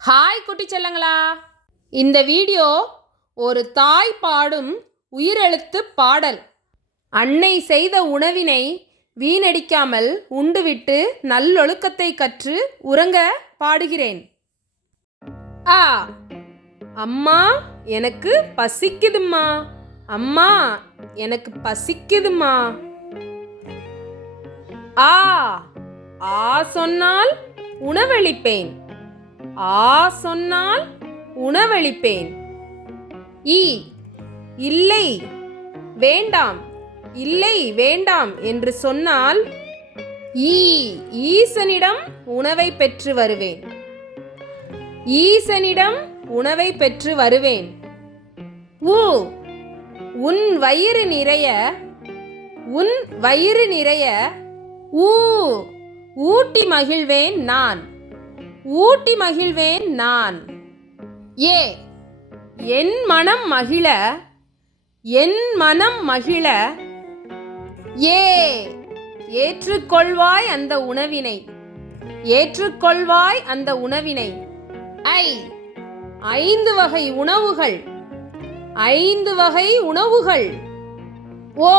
Hi குட்டி செல்லங்களா, இந்த video ஒரு தாய் பாடும் உயிரெழுத்து பாடல். அன்னை செய்த உணவினை வீணடிக்காமல் உண்டுவிட்டு நல்லொழுக்கத்தை கற்று உறங்க பாடுகிறேன். ஆ, அம்மா எனக்கு பசிக்குதும்மா, அம்மா எனக்கு பசிக்குதும்மா. ஆ, ஆ சொன்னால் உணவளிப்பேன், ஆ சொன்னால் உணவளிப்பேன். ஈ, இல்லை வேண்டாம், இல்லை வேண்டாம் என்று சொன்னால் ஈசனிடம் உணவை பெற்று வருவேன், ஈசனிடம் உணவை பெற்று வருவேன். ஊ, உன் வயிறு நிறைய, உன் வயிறு நிறைய ஊ, ஊட்டி மகிழ்வேன் நான், ஊட்டி மகிழ்வேன் நான். ஏ, என் மனம் மகிழ, என் மனம் மகிழ. ஏ, ஏற்றுக்கொள்வாய் அந்த உணவினை, ஏற்றுக்கொள்வாய் அந்த உணவினை. ஐ, 5 வகை உணவுகள், 5 வகை உணவுகள். ஓ,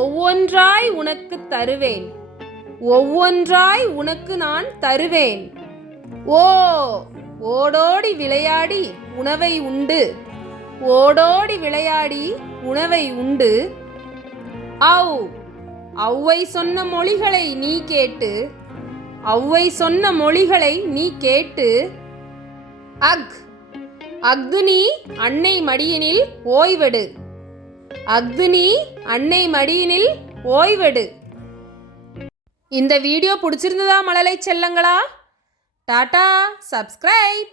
ஒவ்வொன்றாய் உனக்கு தருவேன், ஒவ்வொன்றாய் உனக்கு நான் தருவேன். ஓ, ஓடோடி விளையாடி உணவை உண்டு, ஓடோடி விளையாடி உணவை உண்டு. ஔ, ஔவை சொன்ன மொழிகளை நீ கேட்டு, ஔவை சொன்ன மொழிகளை நீ கேட்டு. அக், அஃது நீ அன்னை மடியினில் ஓய்வெடு, அஃது நீ அன்னை மடியினில் ஓய்வெடு. இந்த வீடியோ பிடிச்சிருந்ததா மழலை செல்லங்களா? டாடா, சப்ஸ்கிரைப்.